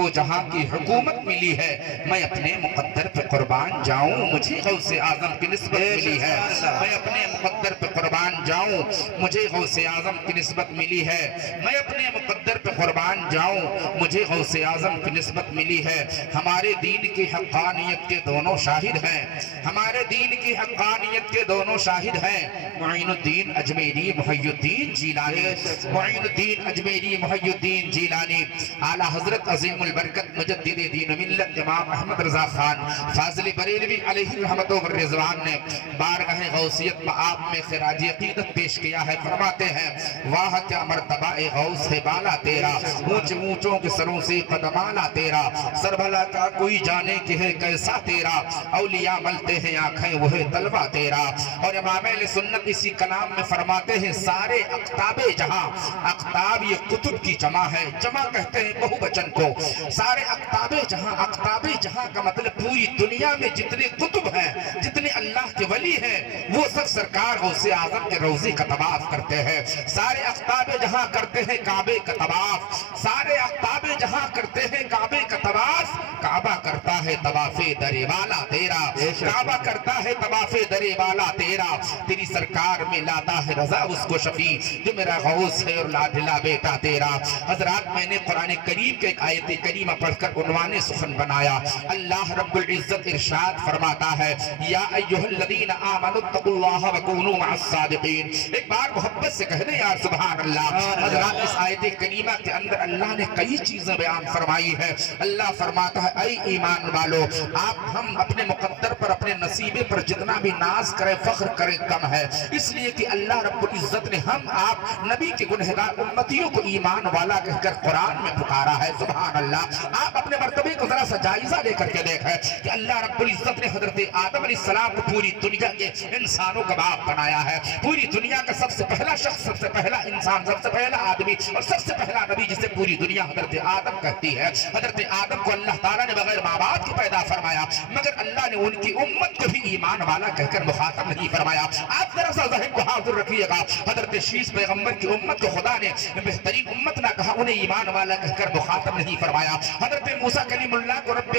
کو جہاں کی حکومت ملی ہے، میں اپنے مقدر پہ قربان جاؤں، مجھے غوث اعظم کی نسبت ملی ہے، میں اپنے مقدر پہ قربان جاؤں، مجھے غوث اعظم کی نسبت ملی ہے، میں اپنے مقدر پہ قربان جاؤں، مجھے غوث اعظم کی نسبت ملی ہے۔ ہمارے دین کی حقانیت کے دونوں شاہد ہیں، ہمارے دین کی حقانیت کے دونوں شاہد ہیں، معین الدین اجمیری محی الدین جیلانی، معین الدین اجمیری محی الدین جیلانی، اعلیٰ حضرت عظیم البرکت مجدد دین و ملت امام احمد رضا خان فاضل بریلوی علیہ رحمت و رضوان نے بارگاہ غوثیت مآب میں خراج عقیدت پیش کیا ہے۔ فرماتے ہیں واہ کیا مرتبہ غوث ہے بالا تیرا، اونچ اونچوں کے سروں سے قدم آلا تیرا، سر بھلا کا کوئی جانے کہ ہے کیسا تیرا، اولیاء ملتے ہیں آنکھیں وہ ہے طلبہ تیرا۔ اور امام اہل سنت اسی کلام میں فرماتے ہیں سارے اقطاب جہاں، اقطاب یہ کتب کی جمع ہے، جمع کہتے ہیں بہو بچن کو، سارے اقطاب جہاں، اقطاب جہاں کا مطلب پوری دنیا میں جتنے کتب ہیں، جتنے اللہ کے ولی ہیں، وہ سب سرکار غوث اعظم کے روضے کا طواف کرتے ہیں۔ سارے اقطاب جہاں کرتے ہیں کعبے کا طواف، سارے اقطاب جہاں کرتے ہیں کعبے کا طواف، کعبہ کرتا ہے طواف درے والا تیرا، کعبہ کرتا ہے طواف درے والا تیرا، تیری سرکار میں لاتا ہے رضا اس کو شفیع جو میرا غوث ہے اور لاڈلا بیٹا تیرا۔ حضرات میں نے قرآن کریم کے ایک آیت کریمہ پڑھ کر عنوان سخن بنایا۔ اللہ رب العزت ارشاد فرماتا ہے یا ایھا الذین آمنوا اتقوا اللہ وکونوا مع الصادقین، ایک بار محبت سے کہہ دیں یا سبحان اللہ۔ حضرات اس آیت کریمہ کے اندر اللہ نے کئی چیزیں بیان فرمائی ہے۔ اللہ فرماتا ہے اے ایمان والو، آپ ہم اپنے مقدر پر اپنے نصیبے پر جتنا بھی ناز کریں فخر کریں کم ہے، اس لیے کہ اللہ رب العزت نے ہم آپ نبی کے گنہگار امتیوں کو ایمان والا کہہ کر قرآن میں پکارا ہے۔ سبحان اللہ۔ آپ اپنے مرتبے کو ذرا سا جائزہ لے کر کے دیکھیں کہ اللہ رب العزت نے حضرت آدم علیہ السلام کو پوری دنیا کے انسانوں کا باپ بنایا ہے، پوری دنیا کا سب سے پہلا شخص، سب سے پہلا انسان، سب سے پہلا آدمی اور سب سے پہلا نبی جسے پوری دنیا حضرت آدم کہتی ہے۔ حضرت آدم کو اللہ تعالیٰ نے بغیر ماں باپ کے پیدا فرمایا، مگر اللہ نے ان کی امت کو بھی ایمان والا کہہ کر مخاطب نہیں فرمایا۔ آپ ذرا سا ذہن کو حاضر رکھیے گا، حضرت شیس پیغمبر کی امت کو خدا نے بہترین امت نہ کہا، انہیں ایمان والا کہہ کر مخاطب نہیں فرمایا۔ حضرت موسیٰ کلیم اللہ کو رب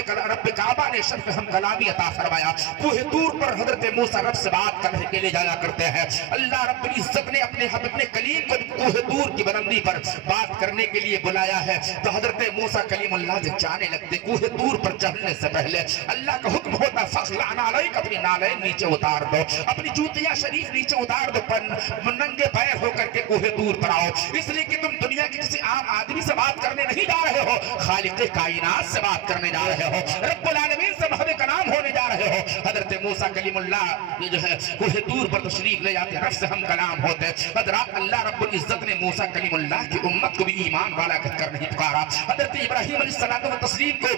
کعبہ نے شرف ہم کلامی عطا فرمایا۔ کوہ طور پر حضرت موسیٰ رب سے بات کرنے کے لیے جایا کرتے ہیں، اللہ رب العزت نے اپنے کلیم کو کوہ طور کی بلندی پر بات کرنے کے لیے بلایا ہے، تو حضرت موسیٰ کلیم اللہ جب جانے لگتے کوہ طور پر چڑھنے سے پہلے اللہ کا حکم ہوتا فخلع نعلیک، اپنی نالین نیچے اتار دو، اپنی جوتیاں شریف نیچے اتار دو، ننگے پیر ہو کر کے کوہ طور پر آؤ، اس لیے کہ تم دنیا کے کسی عام آدمی سے بات کرنے نہیں جا رہے ہو، خالق کائنات سے بات کرنے جا رہے ہو، رب العالمین سے محب کلام ہونے جا رہے ہو۔ حضرت موسیٰ کلیم اللہ یہ جو ہے کوہ طور پر تشریف لے جاتے، رب سے ہم کلام ہوتے۔ حضرات اللہ رب العزت نے موسیٰ کلیم اللہ کی امت کو بھی ایمان والا کہہ کر نہیں پکارا۔ حضرت ابراہیم علیہ السلام و تسلیم کو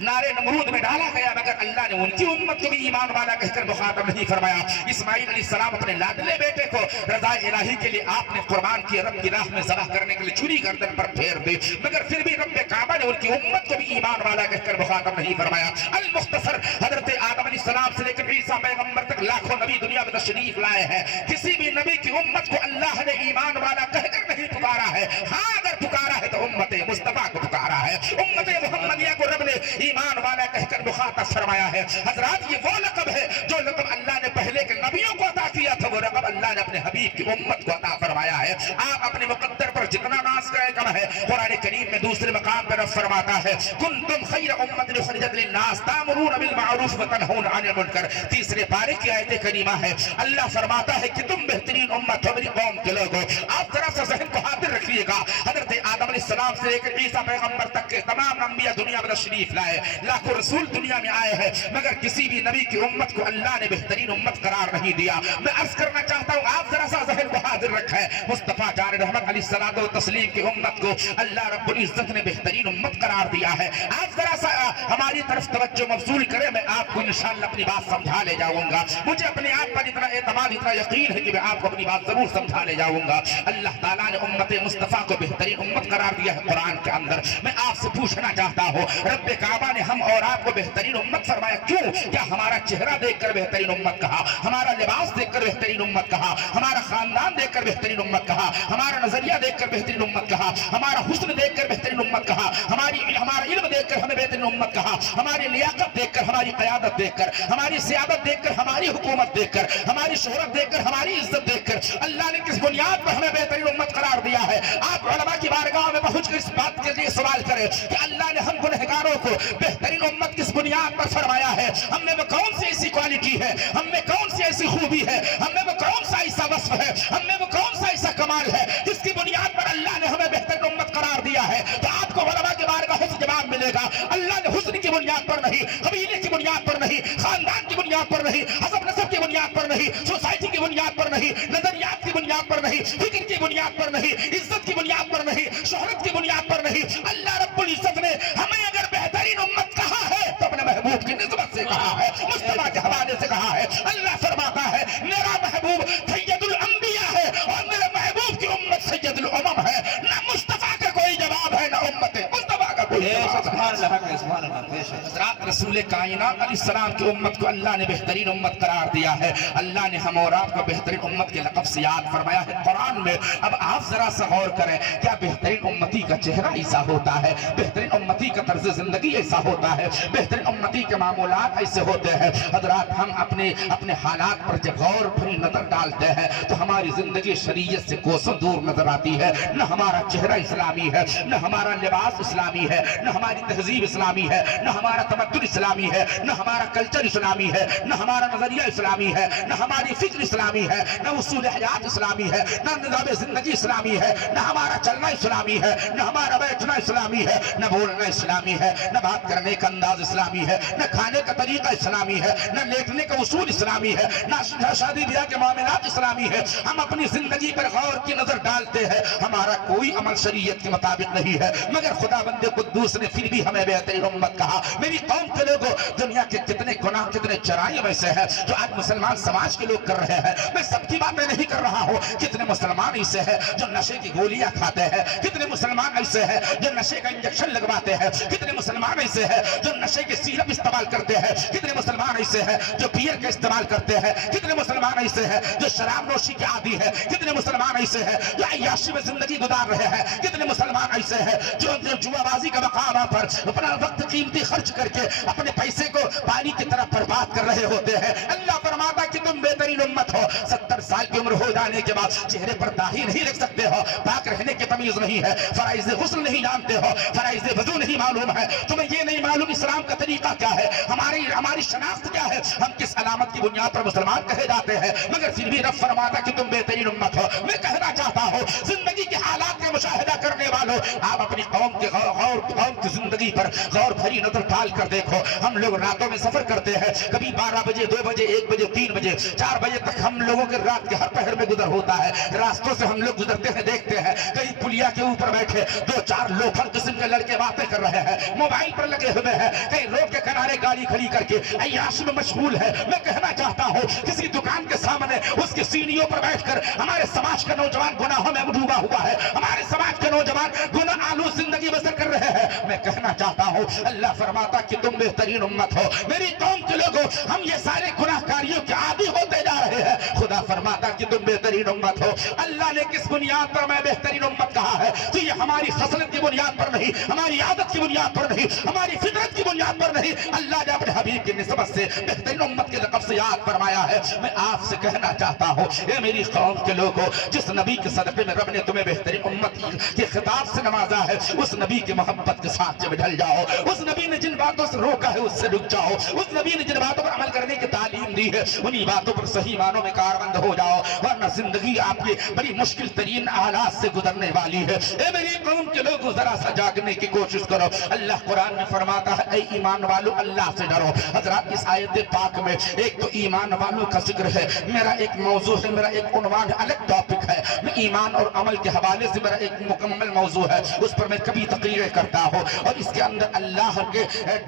نارے نمرود میں ڈالا گیا، مگر اللہ نے ان کی امت کو بھی ایمان والا کہہ کر مخاطب نہیں فرمایا۔ اسماعیل علیہ السلام اپنے لاڈلے بیٹے کو رضا الہی کے لیے آپ نے قربان کیا، رب کی راہ میں ذبح کرنے کے لیے چھری گردن پر پھیر دی، مگر پھر بھی رب کعبہ نے ان کی امت کو بھی ایمان والا کہہ کر مخاطب نہیں فرمایا۔ المختصر حضرت آدم علیہ السلام سے لے کر عیسیٰ پیغمبر تک لاکھوں نبی دنیا میں تشریف لائے ہیں، کسی بھی نبی کی امت کو اللہ نے ایمان والا کہہ کر نہیں پکارا ہے۔ ہاں اگر پکارا ہے تو امت مصطفیٰ کو پکارا ہے، امت محمدیہ کو رب نے ایمان والا کہہ کر مخاطب فرمایا ہے۔ حضرات یہ وہ لقب ہے جو لقب اللہ نے پہلے کے نبیوں کو عطا کیا تھا، وہ لقب اللہ نے اپنے حبیب کی امت کو عطا فرمایا ہے۔ آپ اپنے مقدر پر جتنا ناز کریں کم ہے۔ قرآن کریم میں دوسرے مقام پر رب فرماتا ہے کنتم خیر امت اخرجت للناس تامرون بالمعروف وتنہون عن المنکر، تیسرے پارے کی آیت کریمہ ہے۔ اللہ فرماتا ہے کہ تم بہترین امت ہو میری قوم کے لوگوں۔ آپ ذرا سا ذہن کو حاضر رکھیے گا، حضرت آدم علیہ السلام سے لے کر عیسیٰ پیغمبر تک کے تمام انبیاء دنیا میں تشریف لائے، لاکھوں رسول دنیا میں آئے ہیں، مگر کسی بھی نبی کی امت کو اللہ نے بہترین امت قرار نہیں دیا۔ میں عرض کرنا چاہتا ہوں آپ ذرا سا ذہن کو حاضر رکھیں، مصطفیٰ جان رحمت علیہ الصلوۃ والتسلیم کی امت کو اللہ رب العزت نے بہترین امت قرار دیا ہے۔ آپ ذرا سا ہماری طرف توجہ مبذول کریں، میں آپ کو انشاءاللہ اپنی بات سمجھا لے جاؤں گا۔ مجھے اپنے آپ پر اتنا اعتماد، اتنا یقین ہے کہ میں آپ کو اپنی بات ضرور سمجھا لے جاؤں گا۔ اللہ تعالیٰ نے امت مصطفیٰ کو بہترین امت قرار دیا ہے قرآن کے اندر۔ میں آپ سے پوچھنا چاہتا ہوں رب کعبہ نے ہم اور آپ کو بہترین امت فرمایا کیوں؟ کیا ہمارا چہرہ دیکھ کر بہترین امت کہا، ہمارا لباس دیکھ کر بہترین امت کہا، ہمارا خاندان دیکھ کر بہترین امت کہا، ہمارا نظریہ دیکھ کر بہترین امت کہا، ہمارا حسن دیکھ کر بہترین امت کہا، ہمارا دیکھ کر ہمیں بہترین امت کہا، ہماری لیاقت دیکھ کر، ہماری قیادت دیکھ کر، ہماری سیادت دیکھ کر، ہماری حکومت دیکھ کر، ہماری شہرت دیکھ کر، ہماری عزت دیکھ کر اللہ نے کس بنیاد پر ہمیں بہترین امت قرار دیا ہے؟ آپ علماء کی بارگاہ میں پہنچ کر اس بات کے لیے سوال کریں کہ اللہ نے ہم گنہگاروں کو بہترین امت کس بنیاد پر فرمایا ہے؟ ہم میں وہ کون سی ایسی کوالٹی ہے، ہم میں کون سی ایسی خوبی ہے، ہم میں وہ کون سا ایسا وصف ہے، ہم میں وہ کون سا ایسا کمال ہے جس کی بنیاد پر اللہ نے ہمیں بہترین امت قرار دیا ہے؟ تو آپ کو علماء کی بارگاہ سے جواب ملے گا، اللہ نے حسن کی بنیاد پر نہیں، قبیلے کی بنیاد پر نہیں، خاندان کی بنیاد پر نہیں، حسب نسب کی بنیاد پر نہیں، سوسائٹی کی بنیاد پر نہیں، نظریات کی بنیاد پر نہیں، فکر کی بنیاد پر نہیں، عزت کی بنیاد پر نہیں، شہرت کی بنیاد پر نہیں، اللہ رب العزت نے ہمیں اگر بہترین امت کہا ہے تو اپنے محبوب کی نسبت سے کہا ہے، مصطفیٰ کے حوالے سے کہا ہے۔ اللہ فرماتا ہے میرا محبوب سید الانبیاء ہے اور میرے محبوب کی امت سید الامم ہے۔ نہ مصطفیٰ کا کوئی جواب ہے، نہ امت مصطفیٰ کا کوئی جواب ہے۔ حضرات رسول کائنات علیہ السلام کی امت کو اللہ نے بہترین امت قرار دیا ہے۔ اللہ نے ہم اور آپ کو بہترین امت کے لقب سے یاد فرمایا ہے قرآن میں۔ اب آپ ذرا سا غور کریں، کیا بہترین امتی کا چہرہ ایسا ہوتا ہے؟ بہترین امتی کا طرز زندگی ایسا ہوتا ہے؟ بہترین امتی کے معمولات ایسے ہوتے ہیں؟ حضرات ہم اپنے حالات پر جب غور بھری نظر ڈالتے ہیں تو ہماری زندگی شریعت سے کوسوں دور نظر آتی ہے۔ نہ ہمارا چہرہ اسلامی ہے، نہ ہمارا لباس اسلامی ہے، نہ ہماری تہذیب اسلامی ہے، نہ ہمارا تمدن اسلامی ہے، نہ ہمارا کلچر اسلامی ہے، نہ ہمارا نظریہ اسلامی ہے، نہ ہماری فکر اسلامی ہے، نہ اصول حیات اسلامی ہے، نہ نظام زندگی اسلامی ہے، نہ ہمارا چلنا اسلامی ہے، نہ ہمارا بیٹھنا اسلامی ہے، نہ بولنا اسلامی ہے، نہ بات کرنے کا انداز اسلامی ہے، نہ کھانے کا طریقہ اسلامی ہے، نہ لیٹنے کا اصول اسلامی ہے، نہ شادی بیاہ کے معاملات اسلامی ہے۔ ہم اپنی زندگی پر غور کی نظر ڈالتے ہیں، ہمارا کوئی عمل شریعت کے مطابق نہیں ہے، مگر خدا بند قدوس نے پھر بھی ہمیں بہترین امت کہا۔ میری قوم کے لوگوں، دنیا کے کتنے گناہ، کتنے چرائم ایسے ہیں جو آج مسلمان سماج کے لوگ کر رہے ہیں۔ میں سب کی باتیں نہیں کر رہا ہوں، کتنے مسلمان ایسے ہیں جو نشے کی گولیاں کھاتے ہیں، کتنے مسلمان ایسے ہیں جو نشے کا انجیکشن لگواتے ہیں، کتنے مسلمان ایسے ہیں جو نشے کے سیرپ استعمال کرتے ہیں، کتنے مسلمان ایسے ہیں جو بیئر کا استعمال کرتے ہیں، کتنے مسلمان ایسے ہیں جو شراب نوشی کے عادی ہیں، کتنے مسلمان ایسے ہیں جو عیاشی میں زندگی گزار رہے ہیں، کتنے مسلمان ایسے ہیں جو جوا بازی کا مقام پر اپنا وقت قیمتی خرچ کر کے اپنے پیسے کو پانی کی طرف برباد کر رہے ہوتے ہیں۔ اللہ فرماتا کہ تم بہترین امت ہو، 70 سال کی عمر ہو جانے کے بعد چہرے پر داڑھی نہیں رکھ سکتے ہو، پاک رہنے کی تمیز نہیں ہے، فرائض غسل نہیں جانتے ہو، فرائض وضو نہیں معلوم ہے، تمہیں یہ نہیں معلوم اسلام کا طریقہ کیا ہے، ہماری شناخت کیا ہے، ہم کس علامت کی بنیاد پر مسلمان کہے جاتے ہیں، مگر پھر بھی رب فرماتا کہ تم بہترین امت ہو۔ میں کہنا چاہتا ہوں زندگی کے حالات کا مشاہدہ کرنے والوں، آپ اپنی قوم کی زندگی پر غور بھری نظر ڈال کر دیکھو۔ ہم لوگ راتوں میں سفر کرتے ہیں، کبھی 12 بجے، 2 بجے، 1 بجے، 3 بجے، 4 بجے تک ہم لوگوں کے رات کے ہر پہر میں گزر ہوتا ہے۔ راستوں سے ہم لوگ گزرتے ہیں، دیکھتے ہیں کہیں پلیا کے اوپر بیٹھے 2-4 لوفر قسم کے لڑکے باتیں کر رہے ہیں، موبائل پر لگے ہوئے ہیں، کہیں روڈ کے کنارے گاڑی کھڑی کر کے عیاشی میں مشغول ہے۔ میں کہنا چاہتا ہوں کسی دکان کے سامنے اس کی سینیوں پر بیٹھ کر ہمارے سماج کا نوجوان گناہوں میں ڈوبا ہوا ہے، ہمارے سماج کے نوجوان گناہ آلود زندگی بسر کر رہے ہیں۔ میں کہنا چاہتا ہوں اللہ فرماتا کہ تم بہترین امت ہو۔ میری قوم کے لوگوں، ہم یہ سارے گناہ کاریوں کے عادی ہوتے جا رہے ہیں۔ خدا فرماتا کہ تم بہترین امت ہو۔ اللہ نے کس بنیاد پر میں بہترین امت کہا ہے؟ تو یہ ہماری خصلت کی بنیاد پر نہیں، ہماری عادت کی بنیاد پر نہیں، ہماری فطرت کی بنیاد پر نہیں، اللہ نے اپنے حبیب کی نسبت سے بہترین امت کے لقب سے یاد فرمایا ہے۔ میں آپ سے کہنا چاہتا ہوں اے میری قوم کے لوگوں، جس نبی کے صدقے میں رب نے تمہیں بہترین امت کے خطاب سے نوازا ہے، اس نبی کی محبت کے ساتھ جب ڈھل جاؤ، اس نبی نے جن باتوں سے روکا ہے اس سے رک جاؤ، اس نبی نے جن باتوں پر عمل کرنے کی تعلیم دی ہے انہی باتوں پر صحیح معنوں میں کاربند ہو جاؤ، ورنہ زندگی آپ کی بڑی مشکل ترین حالات سے گزرنے والی ہے۔ اے میری قوم کے لوگوں، ذرا سا جاگنے کی کوشش کرو۔ اللہ قرآن میں فرماتا ہے اے ایمان والو اللہ سے ڈرو۔ حضرات اس آیت پاک میں ایک تو ایمان والوں کا ذکر ہے، میرا ایک موضوع ہے، میرا ایک عنوان ہے، الگ ٹاپک ہے، میں ایمان اور عمل کے حوالے سے میرا ایک مکمل موضوع ہے، اس پر میں کبھی تقریریں کرتا ہوں، اور اس کے اندر اللہ کے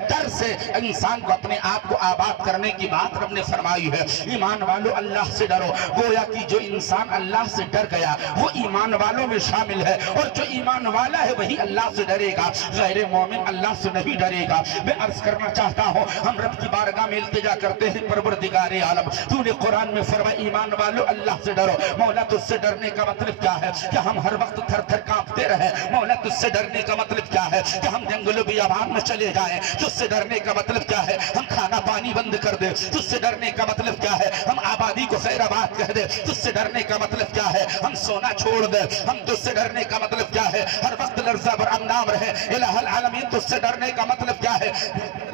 ڈر سے انسان کو اپنے آپ کو آباد کرنے کی بات رب نے فرمائی ہے۔ ایمان والو اللہ سے ڈرو، گویا کہ جو انسان اللہ سے ڈر گیا وہ ایمان والوں میں شامل ہے، اور جو ایمان والا ہے وہی اللہ سے ڈرے گا، غیر مومن اللہ سے نہیں ڈرے گا۔ میں عرض کرنا چاہتا ہوں ہم رب کی بارگاہ میں التجا کرتے ہیں پروردگار عالم تو نے قرآن میں فرمایا ایمان والو اللہ سے ڈرو مولا تجھ سے ڈرنے کا مطلب کیا ہے کہ ہم ہر وقت تھر تھر کانپتے رہے مولا تجھ سے ڈرنے کا مطلب کیا ہے کہ ہم جنگلوں بیابان میں چلے جائیں تجھ سے ڈرنے کا مطلب کیا ہے ہم کھانا پانی بند کر دیں تجھ سے ڈرنے کا مطلب کیا ہے ہم آبادی کو خیر آباد کہہ دیں تجھ سے ڈرنے کا مطلب کیا ہے ہم سونا چھوڑ دیں ہم تجھ سے ڈرنے کا مطلب کیا ہے ہر وقت لرزہ بر اندام رہے الہ العالمین تجھ سے ڈرنے کا مطلب کیا ہے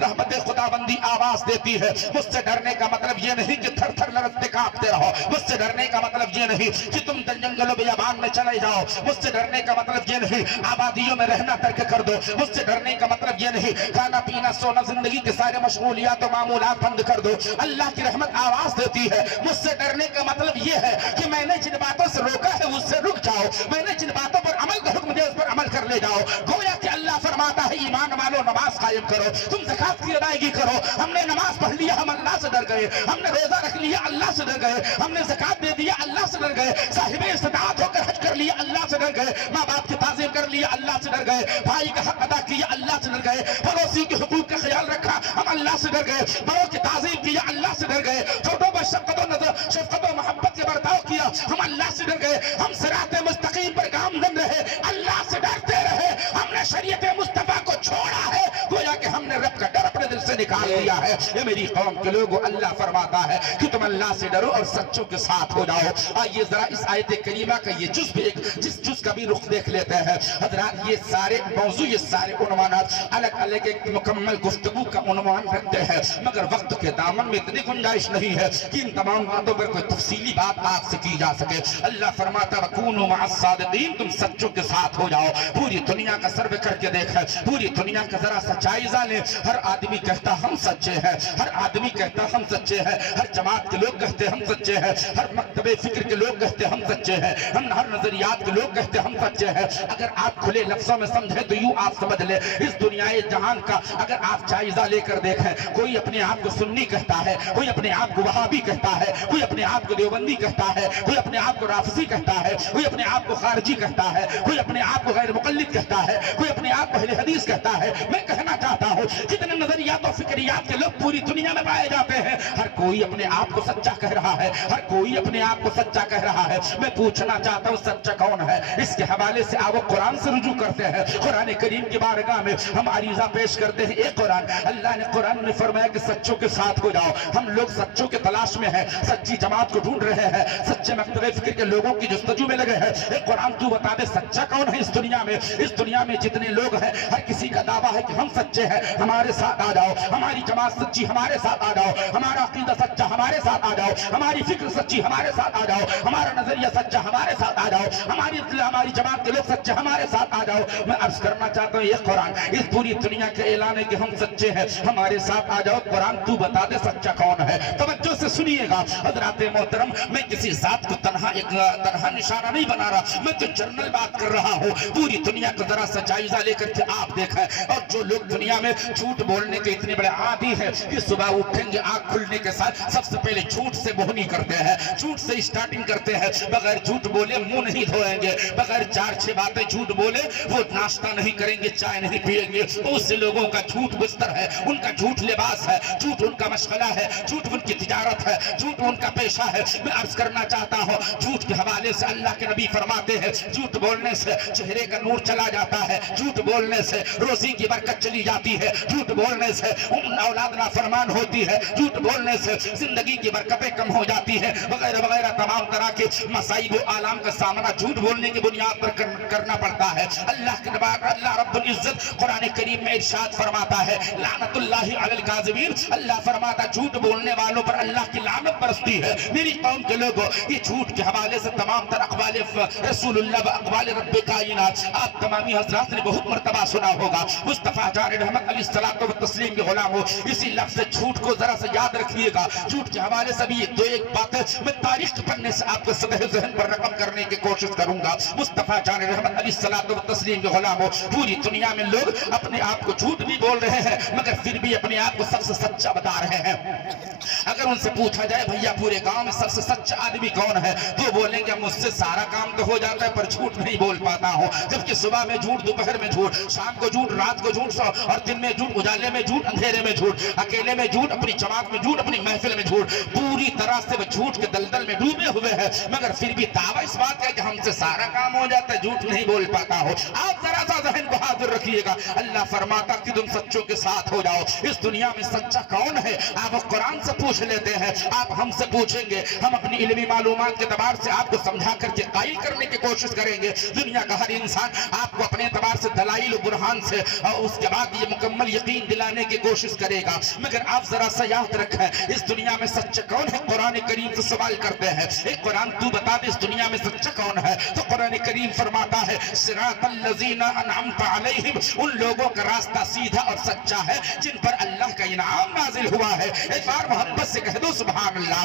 رحمت خدا بندی آواز دیتی ہے مجھ سے ڈرنے کا مطلب یہ نہیں کہ تھر تھر لرزتے کانپتے رہو مجھ سے ڈرنے کا مطلب یہ نہیں کہ تم جنگل و بیابان میں چلے جاؤ مجھ سے ڈرنے کا مطلب یہ نہیں آبادیوں میں رہنا ترک کر دو مجھ سے ڈرنے کا مطلب یہ نہیں کھانا پینا سونا زندگی کے سارے مشغولیات و معمولات بند کر دو اللہ کی رحمت آواز دیتی ہے مجھ سے ڈرنے کا مطلب یہ ہے کہ میں نے جن باتوں سے روکا ہے اس سے رک جاؤ میں نے جن باتوں پر عمل کا حکم دیا اس پر عمل کر لے جاؤ گویا کہ اللہ فرماتا ہے ایمان والو نماز قائم کرو تم زکات کی ادائیگی کرو ہم نے نماز پڑھ لیا ہم اللہ سے ڈر گئے ہم نے روزہ رکھ لیا اللہ سے ڈر گئے ہم نے زکات دے دیا اللہ سے ڈر گئے صاحب استطاعت ہو کر حج کر لیا اللہ سے ڈر گئے ماں باپ کی تعظیم کر لیا اللہ سے ڈر گئے بھائی کا حق ادا کیا اللہ سے ڈر گئے پڑوسی کے حقوق کا خیال رکھا ہم اللہ سے ڈر گئے بڑوں کی تعظیم کیا اللہ سے ڈر گئے چھوٹوں پر شفقت و محبت کے برتاؤ کیا ہم اللہ سے ڈر گئے ہم صراط مستقیم پر گامزن رہے اللہ سے ڈرتے رہے ہم نے شریعت مصطفیٰ کو چھوڑا ہے گویا کہ ہم نے رب کا ڈر اپنے دل سے نکال دیا ہے یہ میری قوم کے لوگوں اللہ فرماتا ہے کہ تم اللہ سے ڈرو اور سچوں کے ساتھ ہو جاؤ آئیے ذرا اس آیت کریمہ کا یہ جز بھی جس جز کا بھی رخ دیکھ لیتے ہیں حضرات یہ سارے موضوع یہ سارے عنوانات الگ الگ ایک مکمل گفتگو کا عنوان رکھتے ہیں مگر وقت کے دامن میں اتنی گنجائش نہیں ہے کہ ان تمام باتوں پر کوئی تفصیلی بات آپ سے کی جا سکے اللہ فرماتا وَكُونُوا مَعَ الصَّادِقِينَ تم سچوں کے ساتھ ہو جاؤ پوری دنیا کا سروے کر کے دیکھیں پوری دنیا کا ذرا سا جائزہ لیں ہر آدمی کہتا ہم سچے ہیں ہر آدمی کہتا ہم سچے ہیں ہر جماعت کے لوگ کہتے ہم سچے ہیں ہر مکتب فکر کے لوگ کہتے ہم سچے ہیں ہر نظریات کے لوگ کہتے ہم سچے ہیں اگر آپ کھلے لفظوں میں سمجھیں تو یوں آپ سمجھ لیں اس دنیا جہان کا اگر آپ جائزہ لے کر دیکھیں کوئی اپنے آپ کو سنی کہتا ہے کوئی اپنے آپ کو وہابی کہتا ہے کوئی اپنے آپ کو دیوبندی کہتا ہے کوئی اپنے آپ کو رافضی کہتا ہے کوئی اپنے آپ کو خارجی کہتا ہے کوئی اپنے آپ کو غیر مقلد کہتا ہے کوئی اپنے آپ کو اہل حدیث کہتا ہے میں کہنا چاہتا ہوں جتنے نظریات و فکریات کے لوگ پوری دنیا میں پائے جاتے ہیں ہر کوئی اپنے آپ کو سچا کہہ رہا ہے ہر کوئی اپنے آپ کو سچا کہہ رہا ہے میں پوچھنا چاہتا ہوں سچا کون ہے اس کے حوالے سے آپ قرآن سے رجوع کرتے ہیں قرآن کریم کی بارگاہ میں ہم عریضہ پیش کرتے ہیں ایک قرآن اللہ نے قرآن میں فرمایا کہ سچوں کے ساتھ ہو جاؤ ہم لوگ سچوں کے تلاش میں ہیں سچی جماعت کو ڈھونڈ رہے ہیں سچے مکتب فکر کے لوگوں کی جستجو میں لگے ہیں ایک قرآن تو بتا دے سچا کون ہے اس دنیا میں جتنے لوگ ہیں ہر کسی کا دعویٰ ہے کہ ہم سچے ہیں ہمارے ساتھ آ جاؤ ہماری جماعت سچی ہمارے ساتھ آ جاؤ ہمارا عقیدہ سچا ہمارے ساتھ آ جاؤ ہماری فکر سچی ہمارے ساتھ آ جاؤ ہمارا نظریہ سچا ہمارے ساتھ آ جاؤ ہماری جماعت کے لوگ سچے ہمارے ساتھ آ جاؤ میں عرض کرنا چاہتا ہوں یہ قرآن اس پوری دنیا کے اعلان ہے کہ ہم سچے ہیں ہمارے ساتھ آ جاؤ قرآن تو بتا دے سچا کون ہے توجہ سے سنیے گا حضرات محترم میں کسی ذات کو تنہا نشانہ نہیں بنا رہا میں تو جنرل بات کر رہا ہوں پوری دنیا کو ذرا سا جائزہ لے کر کے آپ دیکھیں اور جو لوگ دنیا میں جھوٹ بولنے کے اتنے بڑے عادی ہیں کہ صبح اٹھیں گے آنکھ کھلنے کے ساتھ سب سے پہلے جھوٹ سے بہنی کرتے ہیں جھوٹ سے اسٹارٹنگ کرتے ہیں بغیر جھوٹ بولے منہ نہیں دھوئیں گے بغیر 4-6 باتیں جھوٹ بولے وہ ناشتہ نہیں کریں گے چائے نہیں پیئیں گے بہت سے لوگوں کا جھوٹ بستر ہے ان کا جھوٹ لباس ہے جھوٹ ان کا مشغلہ ہے جھوٹ ان کی تجارت ہے جھوٹ ان کا پیشہ ہے میں عرض کرنا چاہتا ہوں جھوٹ کے حوالے سے اللہ کے نبی فرماتے ہیں جھوٹ بولنے سے چہرے کا نور چلا جاتا ہے جھوٹ بولنے سے روزی کی برکت چلی جاتی ہے جھوٹ بولنے سے اولاد نافرمان ہوتی ہے جھوٹ بولنے سے زندگی کی برکتیں کم ہو جاتی ہے وغیرہ وغیرہ تمام طرح کے مصائب و آلام کا سامنا جھوٹ بولنے کی بنیاد پر کرنا پڑتا ہے اللہ کے نبی اللہ رب العزت قرآن کریم میں ارشاد فرماتا ہے لعنت اللہ علی الکاذبین اللہ فرماتا جھوٹ بولنے والوں پر اللہ کی لعنت برستی ہے میری قوم کے لوگوں یہ جھوٹ کے حوالے سے تمام تر اقوال رسول اللہ و اقوال رب کائنات آپ تمامی حضرات نے بہت مرتبہ سنا ہوگا مصطفیٰ جان رحمت علیہ الصلوۃ والتسلیم کے غلام ہو، اسی لفظ جھوٹ کو ذرا سے یاد رکھیے گا. جھوٹ کے حوالے سے بھی ایک بات ہے میں تاریخ کے پڑھنے سے آپ کو سطح ذہن پر رقم کرنے کی کوشش کروں گا. مصطفیٰ جان رحمت علیہ الصلوۃ والتسلیم کے غلام ہو، پوری دنیا میں لوگ اپنے آپ کو جھوٹ بھی بول رہے ہیں مگر پھر بھی اپنے آپ کو سب سے سچا بتا رہے ہیں. اگر ان سے پوچھا جائے بھیا پورے گاؤں میں سب سے سچا آدمی کون ہے تو بولیں گے مجھ سے سارا کام تو ہو جاتا ہے پر جھوٹ نہیں بول پاتا ہوں. جبکہ صبح میں جھوٹ، دوپہر میں جھوٹ، شام کو جھوٹ، رات کو جھوٹ، اور دن میں جھوٹ، اجالے میں جھوٹ، اندھیرے میں جھوٹ، اکیلے میں جھوٹ، اپنی جماعت میں جھوٹ، اپنی محفل میں جھوٹ، پوری طرح سے وہ جھوٹ کے دلدل میں ڈوبے ہوئے ہیں مگر پھر بھی دعویٰ اس بات کا کہ ہم سے سارا کام ہو جاتا ہے، جھوٹ نہیں بول پاتا ہو. آپ ذرا سا ذہن کو حاضر رکھیے گا. اللہ فرماتا کہ تم سچوں کے ساتھ ہو جاؤ. اس دنیا میں سچا کون ہے آپ قرآن سے پوچھ لیتے ہیں، آپ ہم سے پوچھیں گے، ہم اپنی علمی معلومات کے اعتبار سے آپ کو سمجھا کر کے قائل کرنے کی کوشش کریں گے. دنیا کا ہر انسان آپ کو اپنے اعتبار سے دلائل و برہان سے اور اس کے بعد یہ مکمل یقین دلانے کی کوشش کرے گا مگر آپ ذرا سا یاد رکھیں اس دنیا میں سچا کون ہے. قرآن کریم سے سوال کرتے ہیں اے قرآن تو بتا دے اس دنیا میں سچا کون ہے تو قرآن کریم فرماتا ہے صراط الذین انعمت علیہم، ان لوگوں کا راستہ سیدھا اور سچا ہے جن پر اللہ کا انعام نازل ہوا ہے. ایک بار محبت سے کہہ دو سبحان اللہ.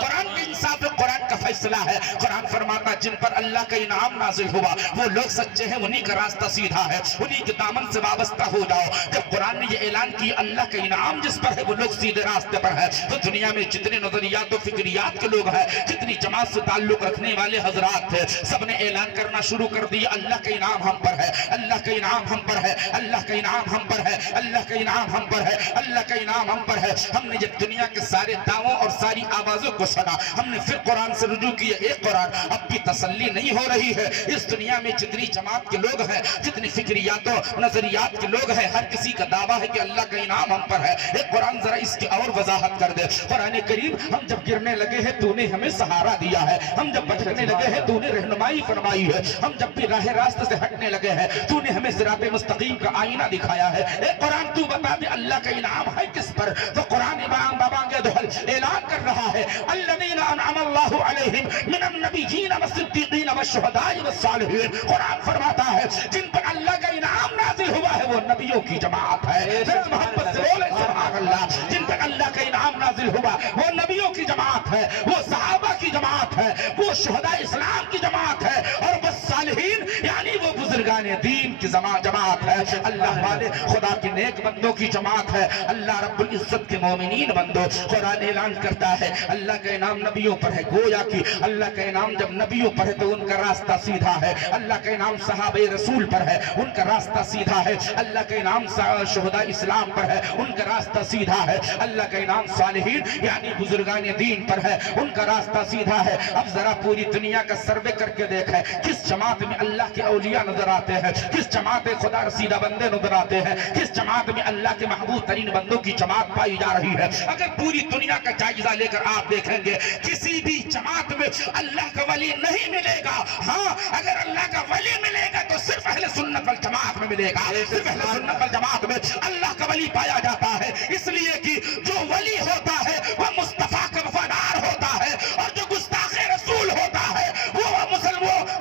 قرآن کے انصاف قرآن کا فیصلہ ہے. قرآن فرماتا جن پر اللہ کا انعام نازل ہوا وہ لوگ سچے ہیں، انہی کا راستہ سیدھا ہے، انہی کے دامن سے وابستہ ہو جاؤ. جب قرآن نے یہ اعلان کیا اللہ کا انعام جس پر ہے وہ لوگ سیدھے راستے پر ہے تو دنیا میں جتنے نظریات و فکریات کے لوگ ہیں، جتنی جماعت سے تعلق رکھنے والے حضرات تھے، سب نے اعلان کرنا شروع کر دیا اللہ کا انعام ہم پر ہے، اللہ کا انعام ہم پر ہے، اللہ کا انعام ہم پر ہے، اللہ کا انعام ہم پر ہے، اللہ کا انعام ہم پر ہے. ہم نے جب دنیا کے سارے دعووں اور ساری آوازوں کو سنا ہم نے پھر قرآن سے رجوع کیا. ایک قرآن اب بھی تسلی نہیں ہو رہی ہے. اس دنیا میں جتنی جماعت کے لوگ ہیں، جتنی فکریات و نظریات کے لوگ ہیں، ہر کسی کا دعویٰ ہے کہ اللہ کا انعام ہم پر ہے. ایک قرآن ذرا اس کی اور وضاحت کر دے. قرآن کریم ہم جب گرنے لگے ہیں تو نے ہمیں سہارا دیا ہے، ہم جب بھٹکنے لگے ہیں تو نے رہنمائی فرمائی ہے، ہم جب بھی راہ راست سے ہٹنے لگے ہیں تو نے ہمیں صراط مستقیم کا آئینہ دکھایا ہے. اے قرآن تو بتا دے اللہ کا انعام ہے کس پر تو قرآن امام بابانگے دہل اعلان کر رہا ہے الذین انعم اللہ علیہم من النبیین والصدیقین والشہداء والصالحین. قرآن فرماتا ہے جن پر اللہ کا انعام نازل ہوا ہے وہ نبیوں کی جماعت ہے. ذرا محبت سے بولیں سبحان اللہ. جن پر اللہ کا انعام نازل ہوا وہ نبیوں کی جماعت ہے، وہ صحابہ کی جماعت ہے، وہ شہداء اسلام کی جماعت ہے اور وہ صالحین یعنی وہ بزرگان دین کی جماعت ہے. اللہ والے خدا کے نیک بندوں کی جماعت ہے، اللہ رب العزت کے مومنین بندوں. قرآن اعلان کرتا ہے اللہ کا انعام نبیوں پر ہے. گویا کہ اللہ کا انعام جب نبیوں پر ہے تو ان کا راستہ سیدھا ہے. اللہ کا انعام صحابہ رسول پر ہے، ان کا راستہ سیدھا ہے. اللہ کا انعام شہداء اسلام پر ہے، ان کا راستہ سیدھا ہے. اللہ کا انعام صالحین یعنی بزرگان دین پر ہے، ان کا راستہ سیدھا ہے. اب ذرا پوری دنیا کا سروے کر کے دیکھیں کس جماعت میں اللہ کے اولیاء نظر آتے ہیں، کس جماعت میں خدا رسیدہ بندے نظر آتے ہیں، کس جماعت میں اللہ کے محبوب ترین بندوں کی جماعت پائی جا رہی ہے. اگر پوری دنیا کا جائزہ لے کر آپ دیکھیں گے کسی بھی جماعت میں اللہ کا ولی نہیں ملے گا. ہاں اگر اللہ کا ولی ملے گا تو صرف اہل سنت والجماعت میں ملے گا. صرف اہل سنت والجماعت میں اللہ کا ولی پایا جاتا ہے، اس لیے کہ جو ولی ہوتا ہے وہ مصطفیٰ کا وفادار ہوتا ہے اور جو گستاخ رسول ہوتا ہے وہ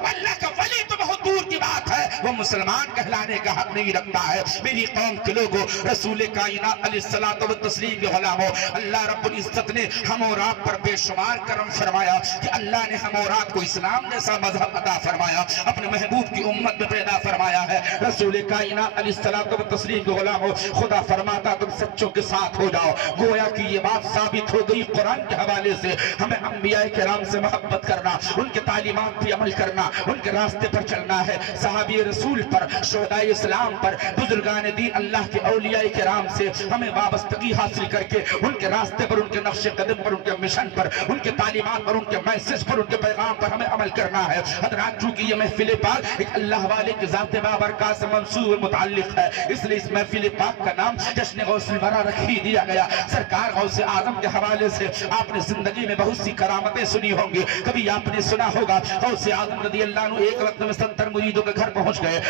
اللہ کا ولی تو بہت دور کی بات ہے وہ مسلمان کہلانے کا حق نہیں رکھتا ہے. میری قوم کے لوگوں رسول کائنات علیہ الصلوۃ والتسلیم کے غلاموں اللہ رب العزت نے ہم اور آپ پر بے شمار کرم فرمایا کہ اللہ نے ہم اور آپ کو اسلام جیسا مذہب عطا فرمایا، اپنے محبوب کی امت میں پیدا فرمایا ہے. رسول کائنات علیہ الصلوۃ والتسلیم کے غلاموں خدا فرماتا تم سچوں کے ساتھ ہو جاؤ. گویا کہ یہ بات ثابت ہو گئی قرآن کے حوالے سے ہمیں انبیاء کرام سے محبت کرنا، ان کے تعلیمات پہ عمل کرنا، ان کے راستے پر چلنا ہے. صحابی رسول پر، شہداء اسلام پر، بزرگان دین اللہ کے اولیاء کرام سے ہمیں وابستگی حاصل کر کے ان کے راستے پر، ان کے نقش قدم پر، ان کے مشن پر، ان کے تعلیمات پر، ان کے میسج پر، ان کے پیغام پر ہمیں عمل کرنا ہے. حضرات چونکہ یہ محفل پاک ایک اللہ والے کے ذات بابرکات سے منصوب متعلق ہے اس لیے اس محفل پاک کا نام جشن غوث الورا رکھ ہی دیا گیا. سرکار غوث اعظم کے حوالے سے آپ نے زندگی میں بہت سی کرامتیں سنی ہوں گی. کبھی آپ نے سنا ہوگا غوث اعظم رضی اللہ عنہ ایک وقت میں 70 مریدوں کے گھر پہنچ گئے.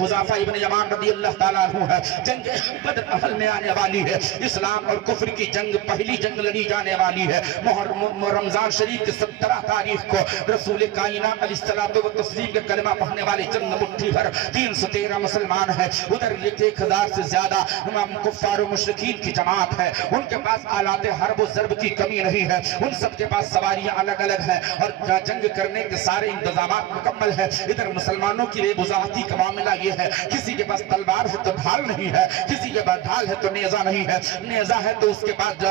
حذیفہ ابن یمان رضی اللہ تعالیٰ عنہ ہے. جنگ بدر اول میں آنے والی ہے. اسلام اور کفر کی جنگ پہلی جنگ لڑی جانے والی ہے. رمضان شریف کی 17 تاریخ کو رسول کائنات علیہ الصلوۃ والتسلیم کے کلمہ پڑھنے والے چند مٹھی بھر 313 مسلمان ہیں. ادھر 1000 سے زیادہ کفار و مشرکین کی جماعت ہے. ان کے پاس آلات حرب و ضرب کی کمی نہیں ہے. ان سب کے پاس سواریاں الگ الگ ہیں اور جنگ کرنے کے سارے انتظامات مکمل ہیں. ادھر مسلمانوں کی بے بضاعتی کا معاملہ یہ ہے، کسی کے پاس تلوار ہے تو ڈھال نہیں ہے، کسی کے پاس ڈھال ہے تو نیزہ نہیں ہے، نیزہ ہے تو اس کے پاس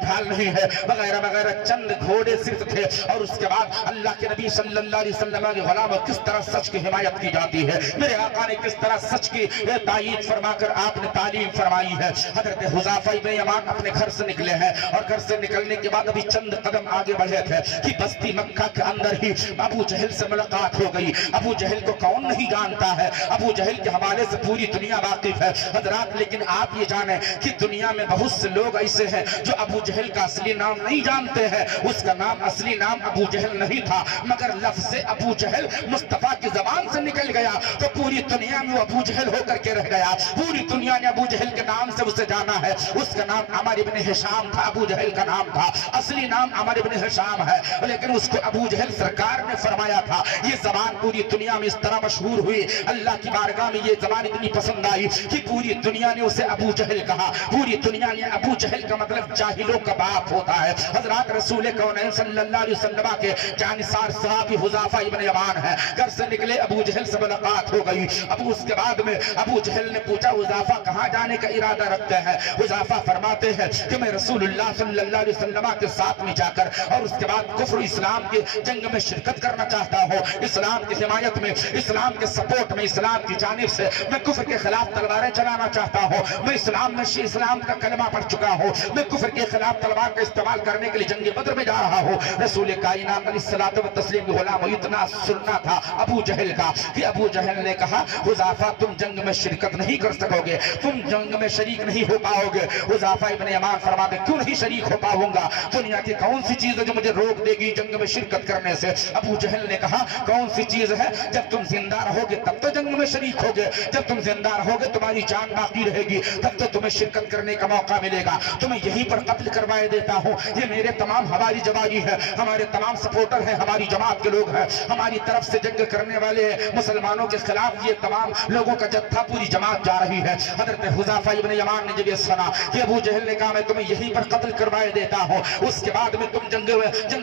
ڈھال نہیں ہے، وغیرہ وغیرہ. چند گھوڑے صرف تھے. اور اس کے بعد اللہ کے نبی صلی اللہ علیہ وسلم کے غلاموں کس طرح سچ کی حمایت کی جاتی ہے، میرے آقا نے کس طرح سچ کی تائید فرما کر آپ نے تعلیم فرمائی ہے. حضرت حذیفہ ابن یمان اپنے گھر سے نکلے ہیں اور گھر سے نکلنے کے بعد ابھی چند قدم آگے بڑھے تھے کہ بستی مکہ کے اندر ہی ابو جہل سے ملاقات ہو گئی. ابو جہل کو کون نہیں جانتا ہے، ابو جہل کے حوالے سے پوری دنیا واقف ہے حضرات. لیکن آپ یہ جانیں کہ دنیا میں بہت سے لوگ ایسے ہیں جو ابو جہل کا اصلی نام نہیں جانتے ہیں. اس کا نام اصلی نام ابو جہل نہیں تھا، مگر لفظ ابو جہل مصطفیٰ کی زبان سے نکل گیا تو پوری دنیا میں وہ ابو جہل ہو کر کے رہ گیا. پوری دنیا نے ابو جہل کے نام سے اسے جانا ہے. اس کا نام عمر ابن ہشام تھا، ابو جہل کا نام تھا، اصلی نام عمر ابن ہشام ہے. لیکن اس کو ابو جہل سرکار نے فرمایا تھا. یہ زبان پوری دنیا میں اس طرح مشہور ہوئی، اللہ کی بارگاہ میں یہ زبان اتنی پسند آئی کہ پوری دنیا نے اسے ابو جہل کہا. پوری دنیا نے ابو جہل کا مطلب جاہلوں کا باپ ہوتا ہے. حضرات رسول کونین صلی اللہ علیہ وسلم کے جانثار صحابی حذیفہ ابن یمان ہے. گھر سے نکلے ابو جہل سے ملاقات ہو گئی. ابو اس کے بعد میں ابو جہل نے پوچھا حذیفہ کہاں جانے کا ارادہ رکھتے ہیں؟ حذیفہ فرماتے ہیں کہ میں رسول اللہ صلی اللہ علیہ وسلم کے ساتھ میں جا کر اور اس کے بعد کفر اسلام کی جنگ میں شرکت کرنا چاہتا ہوں. اسلام کی حمایت میں، اسلام کے سپورٹ میں، اسلام کی جانب سے میں کفر کے خلاف تلواریں چلانا چاہتا ہوں. میں اسلام کا کلمہ پڑھ چکا ہوں. میں کفر کے خلاف تلوار کا استعمال کرنے کے لیے جنگ بدر میں جا رہا ہوں. رسول کائنات علیہ الصلوۃ والتسلیم کے غلام اتنا سننا تھا ابو جہل کا کہ ابو جہل نے کہا حذیفہ تم جنگ میں شرکت نہیں کر سکو گے، تم جنگ میں شریک نہیں ہو پاؤ گے. حذیفہ ابن یمان فرماتے کیوں نہیں شریک ہو پاؤں گا؟ دنیا کی کون سی چیز ہے جو مجھے روک دے گی جنگ میں شرکت کرنے سے؟ ابو جہل نے کہا کون سی چیز ہے؟ جب تم زندہ رہو گے تب تو جنگ میں شریک ہوگے، جب تم زندہ رہو گے تمہاری جان باقی رہے گی تب تو تمہیں شرکت کرنے کا موقع ملے گا. تمہیں یہیں پر قتل کروائے دیتا ہوں. یہ میرے تمام ہماری جواری ہے، ہمارے تمام سپورٹر ہیں، ہماری جماعت کے لوگ ہیں، ہماری طرف سے جنگ کرنے والے مسلمانوں کے خلاف یہ تمام لوگوں کا جتھا پوری جماعت جا رہی ہے. حضرت حذیفہ ابن یمان نے جب یہ سنا کہ ابو جہل نے کہا میں تمہیں یہیں پر قتل کروائے دیتا ہوں، اس کے بعد میں تم جنگ